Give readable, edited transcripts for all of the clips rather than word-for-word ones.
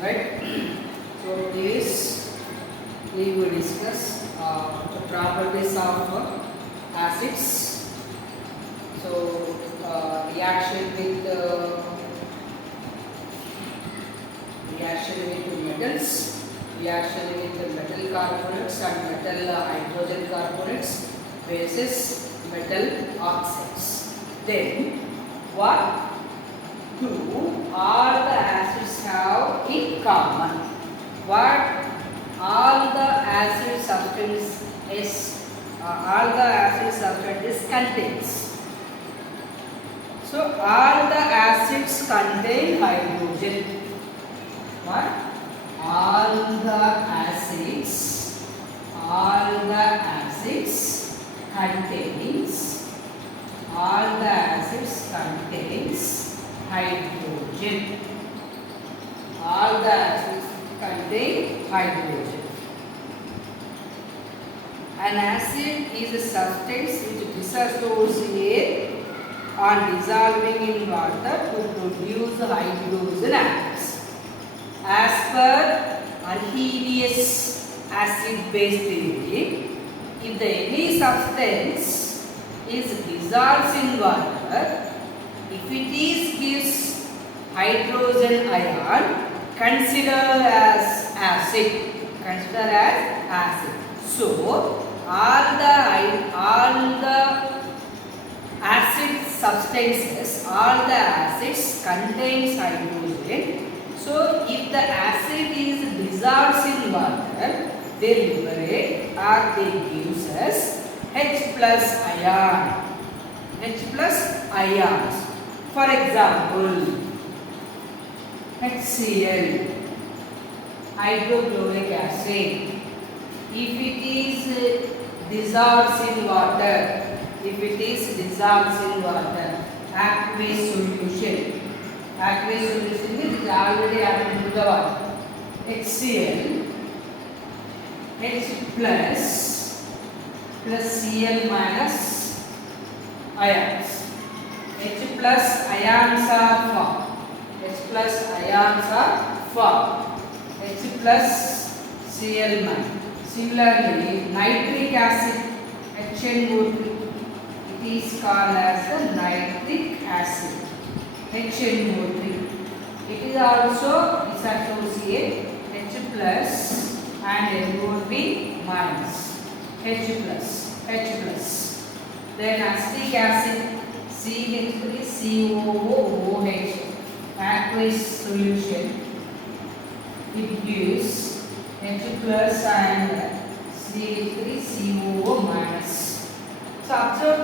right? So this we will discuss the properties of acids. So reaction with metals, reaction with the metal carbonates and metal hydrogen carbonates, bases, metal oxides. Then what do all the acids have in common? What all the acid substance is contains? So all the acids contain hydrogen. What? All the acids contains hydrogen. All the acids contain hydrogen. An acid is a substance which dissociates on dissolving in water to produce hydrogen atoms. As per Arrhenius acid-base theory, if any substance is dissolved in water, if it gives hydrogen ion, consider as acid. So all the acid substances, all the acids contains hydrogen. So if the acid is dissolved in water, they liberate or they gives us H plus ions. For example, HCl, hydrochloric acid. If it is dissolved in water, aqueous solution. Aqueous solution is already added to the water. HCl, H plus Cl minus ions. H plus ions are formed. H plus Cl minus. Similarly, nitric acid, HNO3, it is called as the nitric acid. HNO3. It is also dissociate H plus and NO3 minus. H plus. Then acetic acid, CH3COOH, aqueous solution. It gives H plus and CH3COO minus. So observe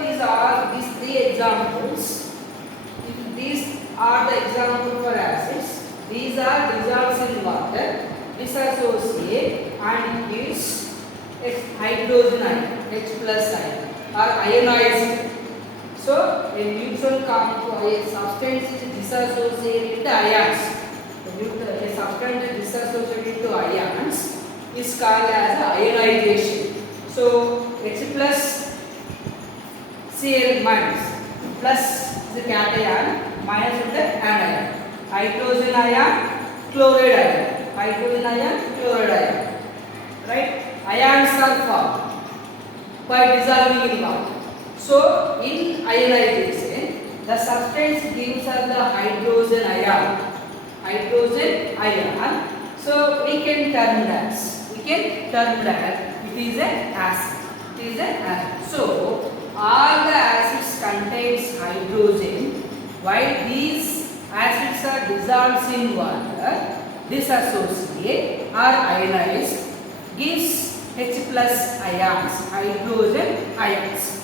these three examples. If these are the examples for acids, these are dissolved in water, dissociate and gives hydrogen ion, H plus ion, or ionized. So a neutral compound substance is dissociated into ions. A substance is dissociated into ions is called as ionization. So H plus Cl minus plus is a cation, minus is the anion. Hydrogen ion, chloride ion. Right? Ions are formed by dissolving in water. So in ionization, the substance gives us the hydrogen ion. So we can term that it is an acid. So all the acids contains hydrogen, while these acids are dissolved in water, dissociate or ionized, gives H plus ions, hydrogen ions.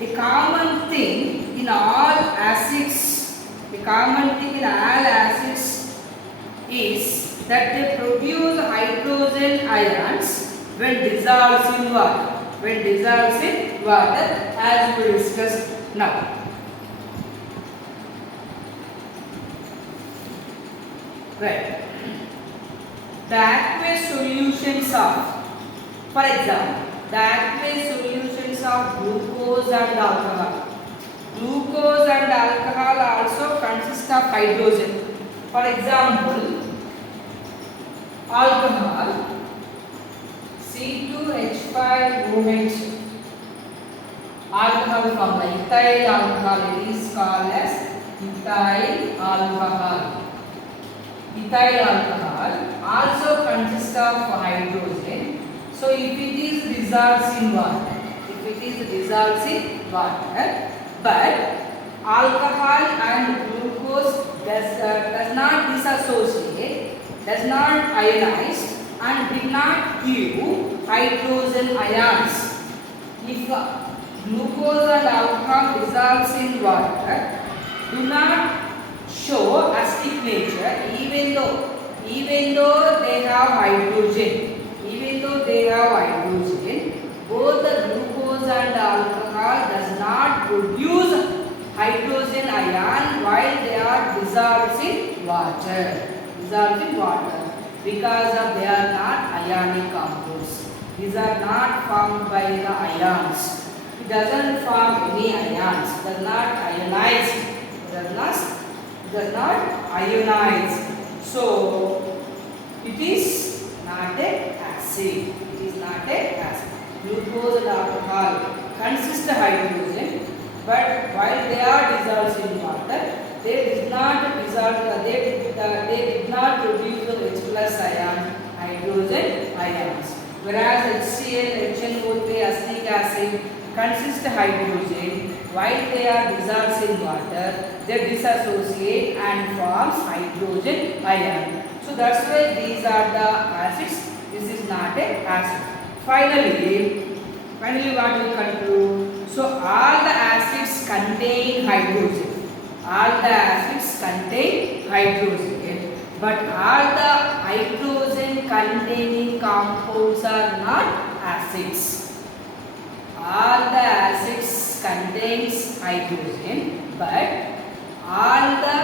A common thing in all acids is that they produce hydrogen ions when dissolved in water. As we discussed now. Right. The aqueous solutions of, for example, the aqueous solutions of glucose and alcohol. Glucose and alcohol also consist of hydrogen. For example, alcohol C2H5OH alcohol formula, ethyl alcohol, it is called as ethyl alcohol. Ethyl alcohol also consists of hydrogen. So if it is dissolves in water, but alcohol and glucose does not dissociate, does not ionize and did not give hydrogen ions. If glucose and alcohol dissolves in water, do not show acidic nature, even though they have hydrogen. Both the glucose and alcohol does not produce hydrogen ion while they are dissolved in water. Because of they are not ionic compounds. These are not formed by the ions. It doesn't form any ions. Does not ionize. So it is not a acid. Glucose and alcohol consist of hydrogen, but while they are dissolved in water, they did not produce the H plus ion, hydrogen ions. Whereas HCl, HNO3, acetic acid consist of hydrogen, while they are dissolved in water, they dissociate and forms hydrogen ion. So that's why these are the acids. This is not a acid. Finally what we conclude? So all the acids contain hydrogen. But all the hydrogen containing compounds are not acids. All the acids contains hydrogen, but all the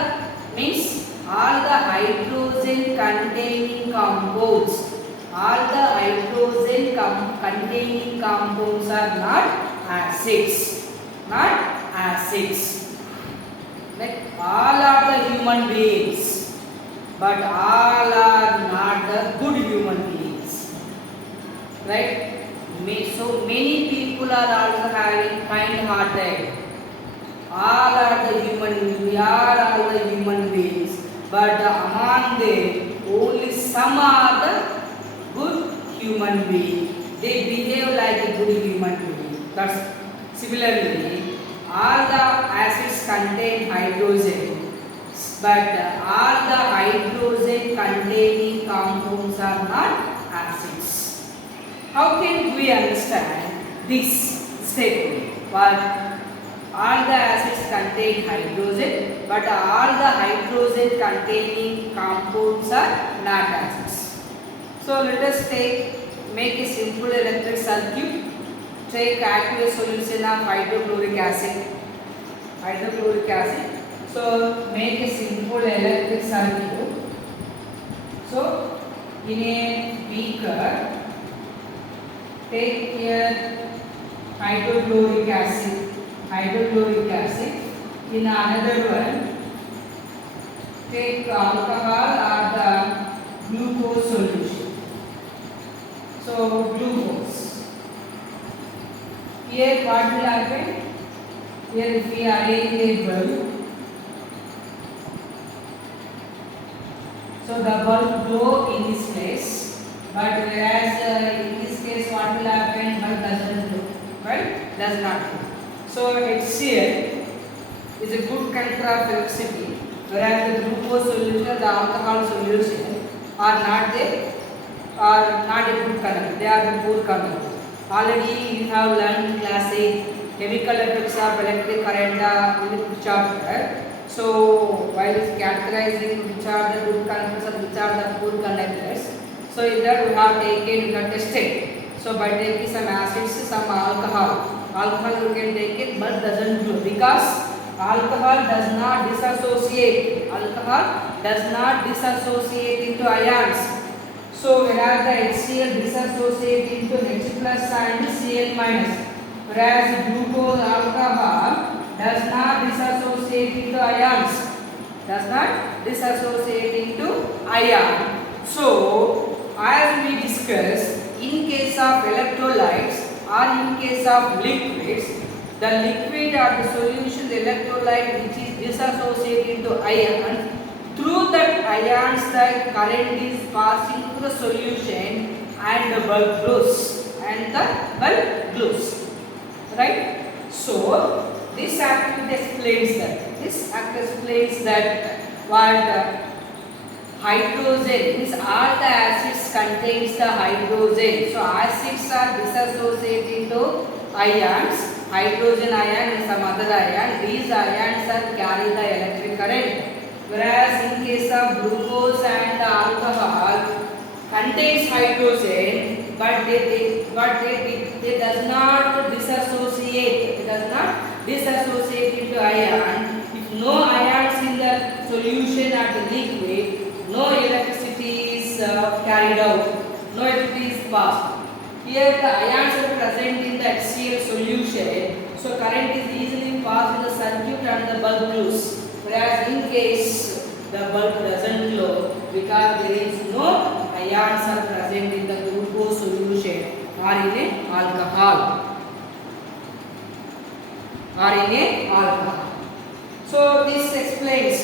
hydrogen containing compounds, containing compounds are not acids. Like all are the human beings, but all are not the good human beings. Right? So many people are also having kind-hearted. All are the human beings. We are all the human beings, but among them only some are the good human being. They behave like a good human being. Thus, similarly, all the acids contain hydrogen, but all the hydrogen containing compounds are not acids. How can we understand this statement? But all the acids contain hydrogen, but all the hydrogen containing compounds are not acids. So let us make a simple electric circuit. Take aqueous solution of hydrochloric acid. So make a simple electric circuit. So in a beaker, take here hydrochloric acid. In another one, take alcohol or the glucose solution. So glucose. Here what will happen? Here if we arrange a bulb, so the bulb glow in this place, but whereas in this case what will happen? Bulb doesn't glow, right? Does not glow. So HCl is a good conductor of electricity, whereas the glucose solution, the alcohol solution are not a good conductor. They are the poor conductor. Already you have learned in class 8 chemical effects of electric current in the chapter. So while categorizing which are the good conductors and which are the poor conductors, so in that we have tested. So by taking some acids, some alcohol you can take it, but doesn't glow because alcohol does not dissociate into ions. So whereas the HCl dissociate into H plus and Cl minus, whereas glucose alcohol does not dissociate into ions. So as we discussed, in case of electrolytes or in case of liquids, the liquid or the solution, the electrolyte which is dissociated into ions, through that ions the current is passing to the solution and the bulb glows. Right? So this act explains that. This act explains that what hydrogen means all the acids contains the hydrogen. So acids are dissociated into ions. Hydrogen ion and some other ion. These ions are carry the electric current. Whereas in case of glucose and alcohol contains hydrogen, but they does not dissociate. It does not dissociate into ion. If no ions in the solution or the liquid, no electricity is carried out. No electricity is passed. Here the ions are present in the HCl solution, so current is easily passed in the circuit and the bulb glows. Whereas in case the bulb doesn't glow because there is no ions are present in the glucose solution or in a alcohol. So this explains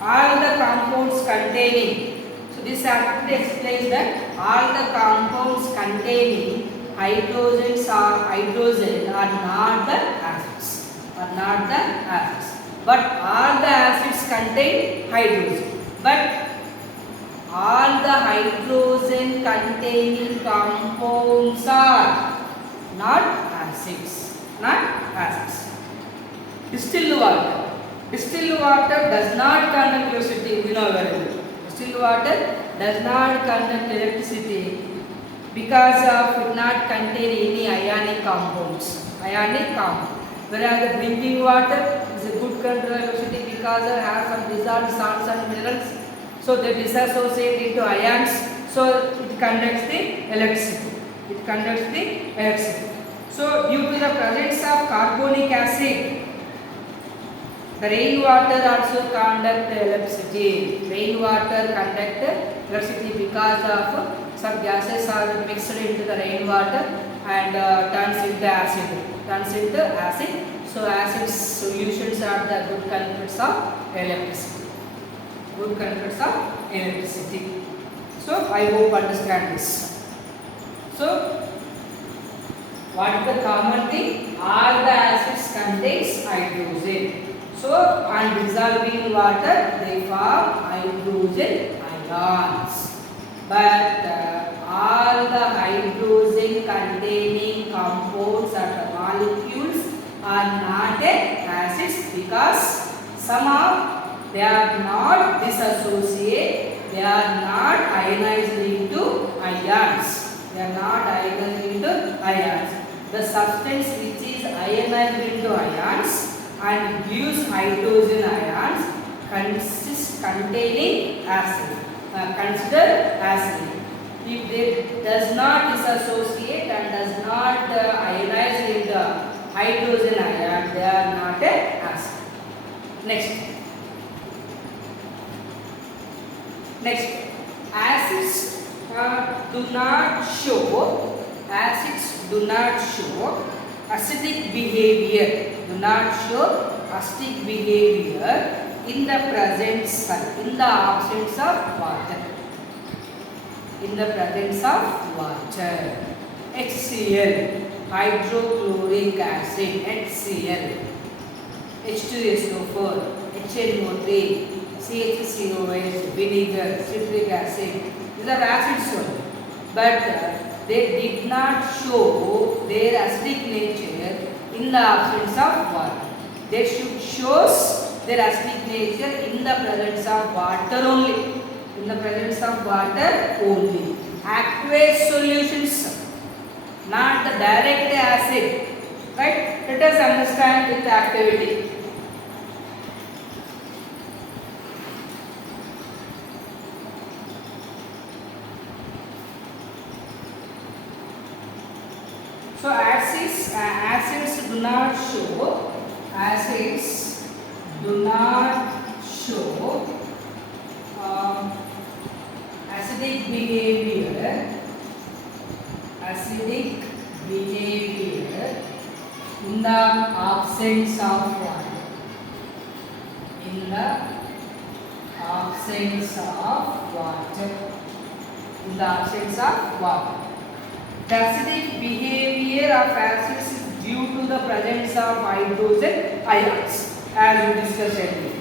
all the compounds containing. So this actually explains that all the compounds containing hydrogen are not the acids. But all the acids contain hydrogen. But all the hydrogen containing compounds are not acids. Distilled water does not conduct electricity. We know very well. Distilled water does not conduct electricity because of it not contain any ionic compounds. Whereas the drinking water is a good conductor of electricity because it has some dissolved salts and minerals. So they dissociate into ions. So it conducts the electricity. So due to the presence of carbonic acid, the rainwater also conduct electricity. Rainwater conduct electricity because of some gases are mixed into the rainwater and turns into acid. So acid solutions are the good conductors of electricity. So I hope understand this. So what is the common thing? All the acids contains hydrogen. So on dissolving in water they form hydrogen ions. But all the hydrogen containing compounds or the molecules are not acids because somehow they are not dissociate, they are not ionized into ions. The substance which is ionized into ions and gives hydrogen ions containing acid. Consider acid. If they does not dissociate and does not ionize into hydrogen ion, they are not acid. Next, acids do not show acidic behavior. In the absence of water. HCl, hydrochloric acid, HCl, H2SO4, HNO3, CHCOS, vinegar, citric acid. These are acids only. But they did not show their acidic nature in the absence of water. They should show their acidic nature in the presence of water only. Aqueous solutions, not the direct acid. Right? Let us understand its activity. So acids do not show acidic behavior acidic behavior in the absence of water. In the absence of water. In the absence of water. The acidic behavior of acids is due to the presence of hydrogen ions, as we discussed earlier.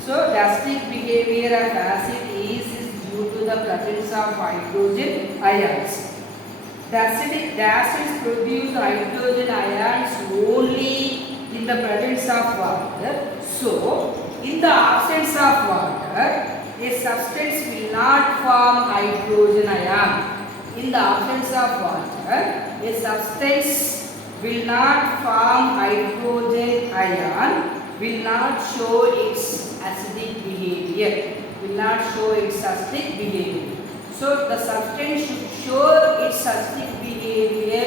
So, the acidic behavior of acid is due to the presence of hydrogen ions. The acids produce hydrogen ions only in the presence of water. So, in the absence of water, a substance will not form hydrogen ion. In the absence of water, a substance will not form hydrogen ion, will not show its acidic behavior. Will not show its acidic behavior. So, the substance should show its acidic behavior.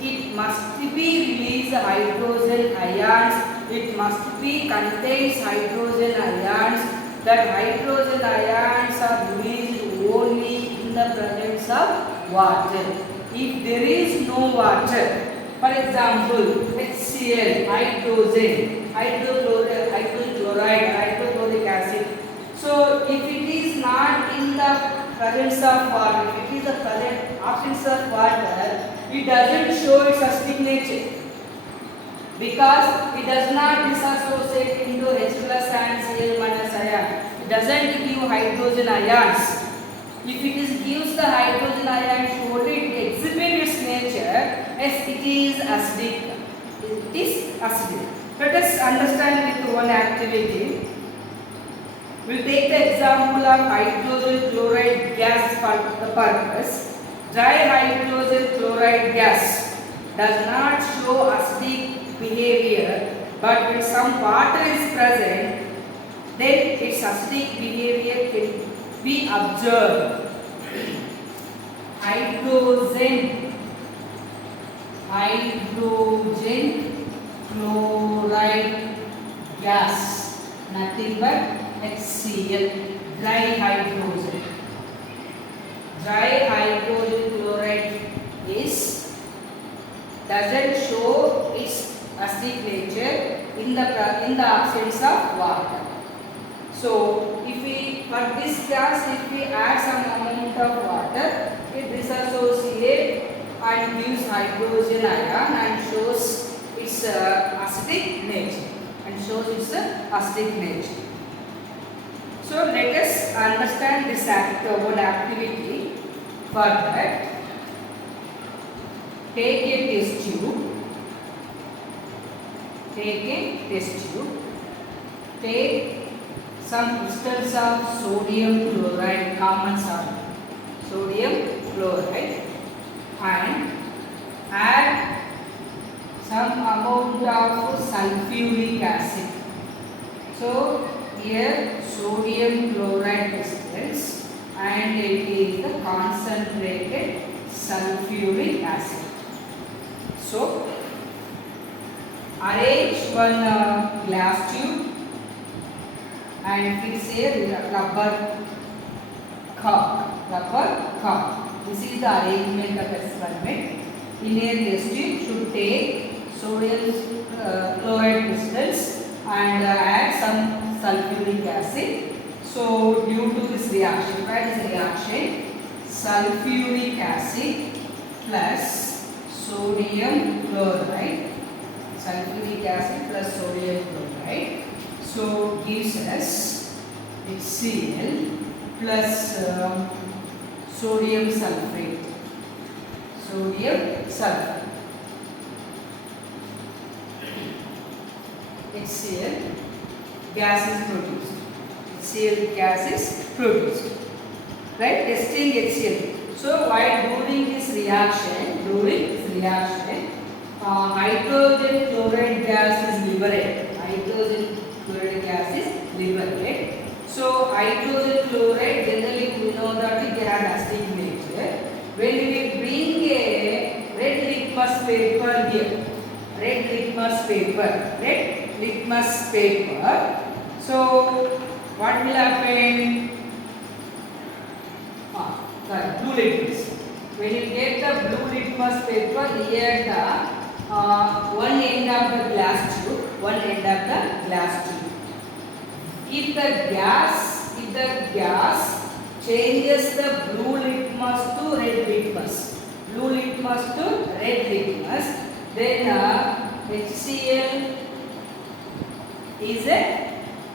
It must be release hydrogen ions. It must be contains hydrogen ions. That hydrogen ions are released only in the presence of water. If there is no water, for example, HCl, hydrogen, hydrochloride, hydrochloric acid. So, if it is not in the presence of water, if it is the present absence of water, it doesn't show its acidic nature because it does not disassociate into H plus and Cl minus ion. It doesn't give hydrogen ions. If it gives the hydrogen ions only, it exhibits its nature as it is acidic. It is acidic. Let us understand with one activity. We will take the example of hydrogen chloride gas for the purpose. Dry hydrogen chloride gas does not show acidic behavior, but when some water is present, then its acidic behavior can be observed. Hydrogen chloride gas, nothing but HCl, dry hydrogen. Dry hydrogen chloride doesn't show its acidic nature in the absence of water. So, if we for this gas, if we add some amount of water, it dissociates and gives hydrogen ion and shows its acidic nature. So, let us understand this one activity. For that, take a test tube. Take some crystals of sodium chloride, common solid, sodium chloride, and add some amount of sulfuric acid. So, here sodium chloride crystals and it is the concentrated sulfuric acid. So, arrange one glass tube and fix a rubber cup. This is the arrangement of experiment. In a test tube should take sodium chloride crystals and add some sulfuric acid. So, due to this reaction, what is the reaction? Sulfuric acid plus sodium chloride. Sulfuric acid plus sodium chloride. So, gives us HCl plus sodium sulfate. HCl gas is produced. HCl gas is produced. Right? Testing HCl. So, while during this reaction, hydrogen chloride gas is liberated. So, hydrogen chloride generally we know that it has acidic nature. When we bring a red litmus paper here, red litmus paper. So, what will happen? Blue litmus. when you take the blue litmus paper, here the one end of the glass tube, one end of the glass tube. If the gas changes the blue litmus to red litmus, then HCl is a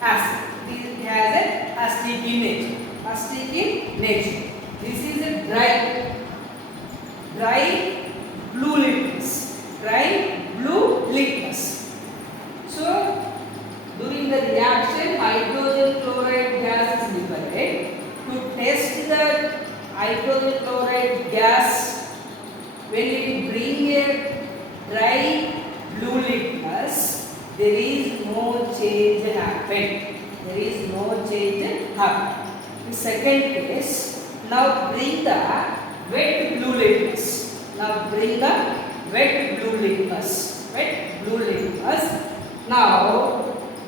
acid. It has a acidic in nature. This is a dry blue litmus. So during the reaction, hydrogen chloride gas is liberated. To test the hydrogen chloride gas, when you bring a dry blue litmus, there is no change happen. In second case, now bring the wet blue litmus. Now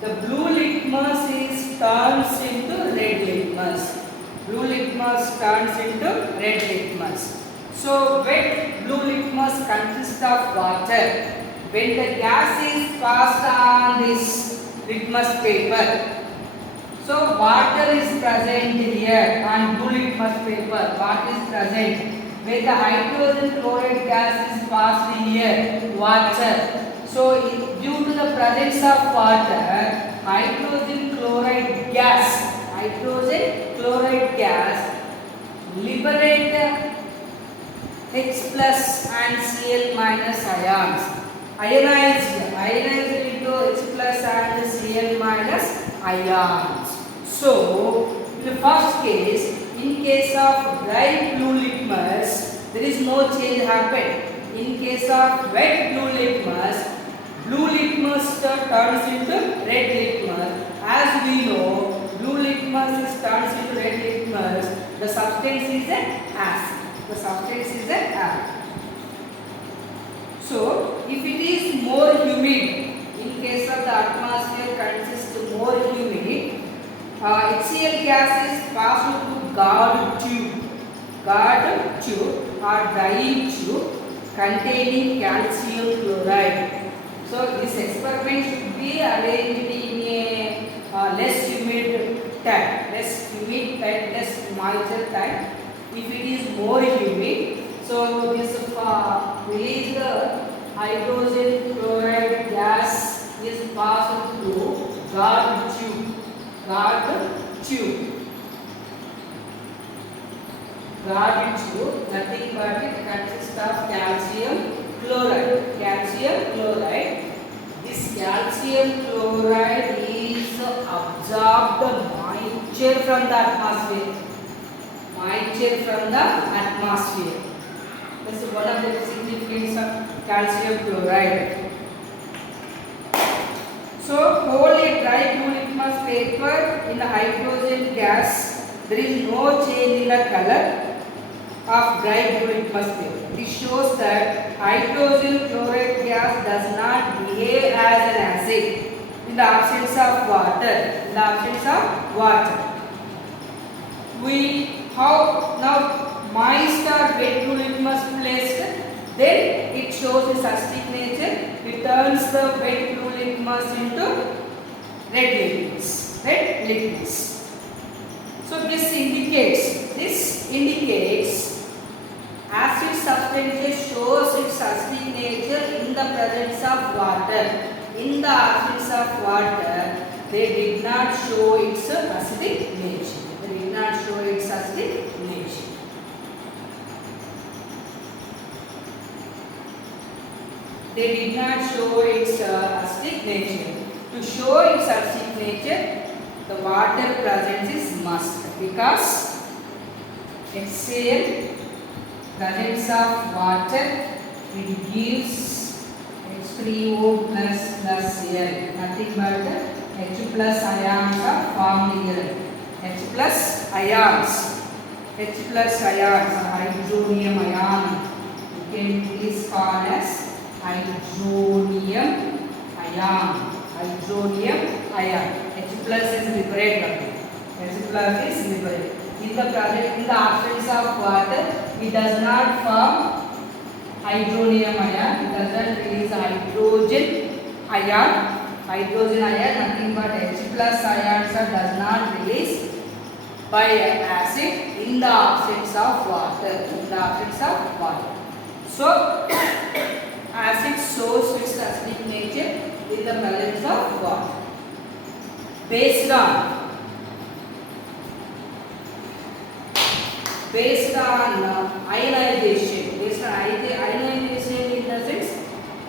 the blue litmus is turns into red litmus. So wet blue litmus consists of water. When the gas is passed on this litmus paper, so water is present here on blue litmus paper. What is present? When the hydrogen chloride gas is passed here, water. So due to the presence of water, hydrogen chloride gas liberate H plus and Cl minus ions. Ionized into H plus and Cl minus ions. So, in the first case, in case of dry blue litmus, there is no change happened. In case of wet blue litmus turns into red litmus. As we know, blue litmus turns into red litmus. The substance is an acid. So, if it is more humid, in case of the atmosphere consists more humid, HCl gas is passed to guard tube or drying tube containing calcium chloride. So this experiment should be arranged in a less humid time, less moisture time. If it is more humid, so this released hydrogen chloride gas is passed through guard tube. Nothing but it consists of calcium chloride. This calcium chloride is absorbed moisture from the atmosphere. This is one of the significance of calcium chloride. So, hold a dry blue litmus paper in a hydrogen gas. There is no change in the color of dry blue litmus paper. This shows that hydrogen chloride gas does not behave as an acid in the absence of water. Now moist or wet blue litmus placed, then it shows its acidic nature. It turns the wet blue litmus into red litmus. So this indicates acid substances shows its acidic nature in the presence of water. In the absence of water, they did not show its acidic nature. To show its acidic nature, the water presence is must, because HCl presence of water, it gives H3O plus Cl, nothing but H plus ions are formed here. H plus ions, hydronium ion, it is called as hydronium ion. H plus is liberated. In the absence of water, it does not form hydronium ion, it doesn't release hydrogen ion. Hydrogen ion nothing but H plus ions does not release by acid in the absence of water. So acid shows its acidic nature in the presence of water. Based on ionization, ionization in the sense,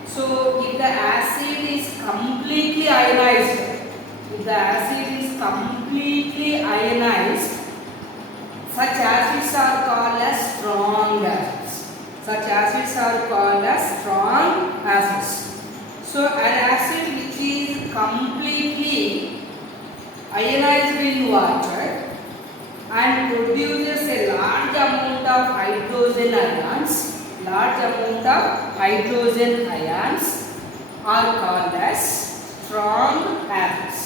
so if the acid is completely ionized, such acids are called as strong acids. So an acid which is completely ionized in water and produces a large amount of hydrogen ions are called as strong acids.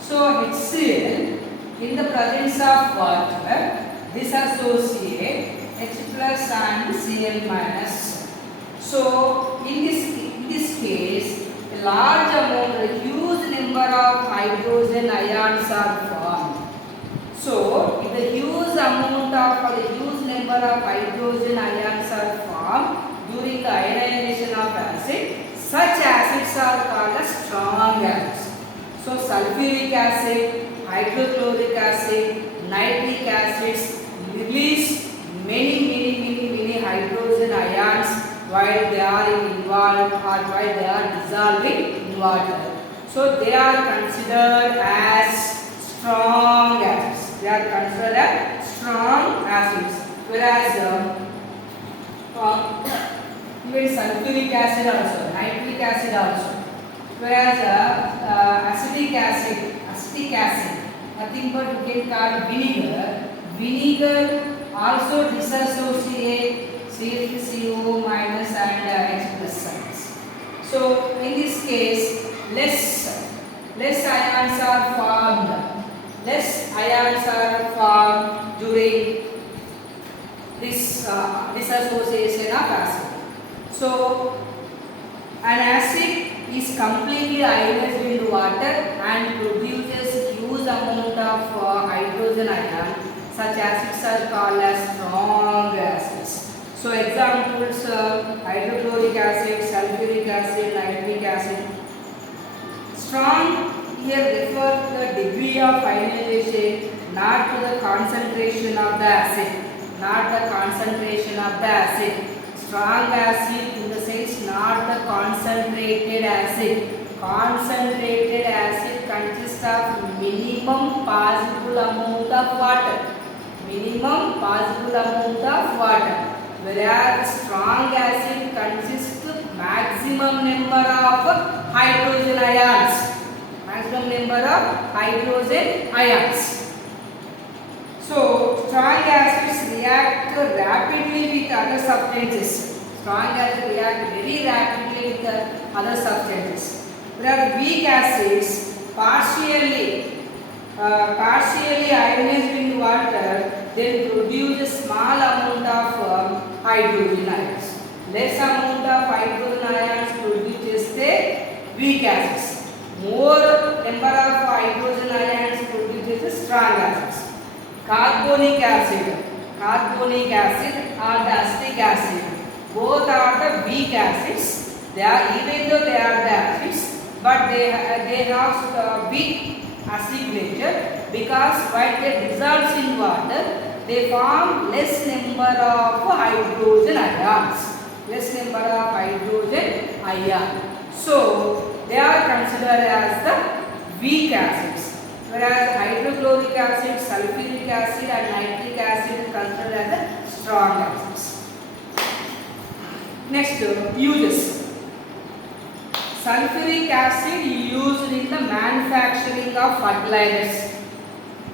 So HCl in the presence of water dissociate H plus and Cl minus. So in this case, a large amount, a huge number of hydrogen ions are formed. So if the huge number of hydrogen ions are formed during the ionization of acid, such acids are called as strong acids. So sulfuric acid, hydrochloric acid, nitric acids release many hydrogen ions while they are involved or while they are dissolving in water. So they are considered as strong acids. Whereas even sulfuric acid also, nitric acid also. Whereas acetic acid, nothing but you can call vinegar. Vinegar also dissociate CH3CO minus and H plus ions. So in this case, less ions are formed during this dissociation of acid. So an acid is completely ionized in water and produces huge amount of hydrogen ion. Such acids are called as strong acids. So examples: hydrochloric acid, sulfuric acid, nitric acid. Strong here refer to the degree of ionization, not to the concentration of the acid. Strong acid in the sense not the concentrated acid. Concentrated acid consists of minimum possible amount of water. Whereas strong acid consists of maximum number of hydrogen ions. So strong acids react rapidly with other substances. Very rapidly with other substances. Whereas weak acids partially ionized in water, then produce a small amount of hydrogen ions. Less amount of hydrogen ions produces the weak acids. More number of hydrogen ions produces strong acids. Carbonic acid or the acetic acid, both are the weak acids. Even though they are the acids, but they have weak acidic nature, because while they dissolve in water, they form less number of hydrogen ions. So they are considered as the weak acids. Whereas hydrochloric acid, sulfuric acid and nitric acid is considered as the strong acids. Next, uses. Sulfuric acid used in the manufacturing of fertilizers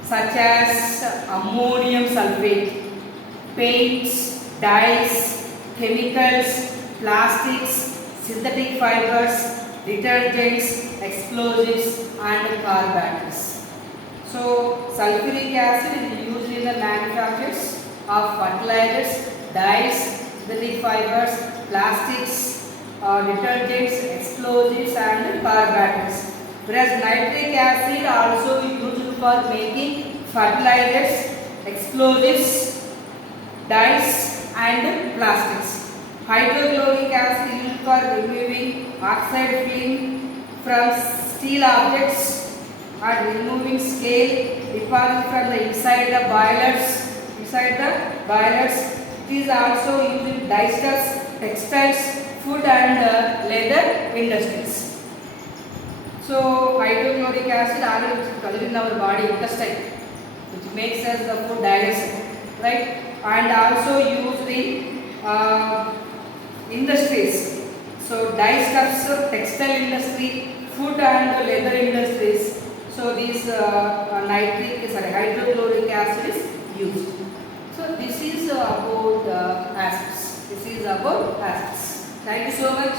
such as ammonium sulfate, paints, dyes, chemicals, plastics, synthetic fibers, detergents, explosives and car batteries. So sulfuric acid is used in the manufacturers of fertilizers, dyes, synthetic fibers, plastics, detergents, explosives and car batteries. Whereas nitric acid also used for making fertilizers, explosives, dyes and plastics. Hydrochloric acid used for removing oxide film from steel objects and removing scale deposit from the inside the boilers. It is also used in dyestuffs, textiles, food and leather industries. So hydrochloric acid already present in our body intestine, which makes us the food digest, right? And also used in industries. So dyestuffs, textile industry, food and leather industries. So this hydrochloric acid is used. So this is about acids. Thank you so much.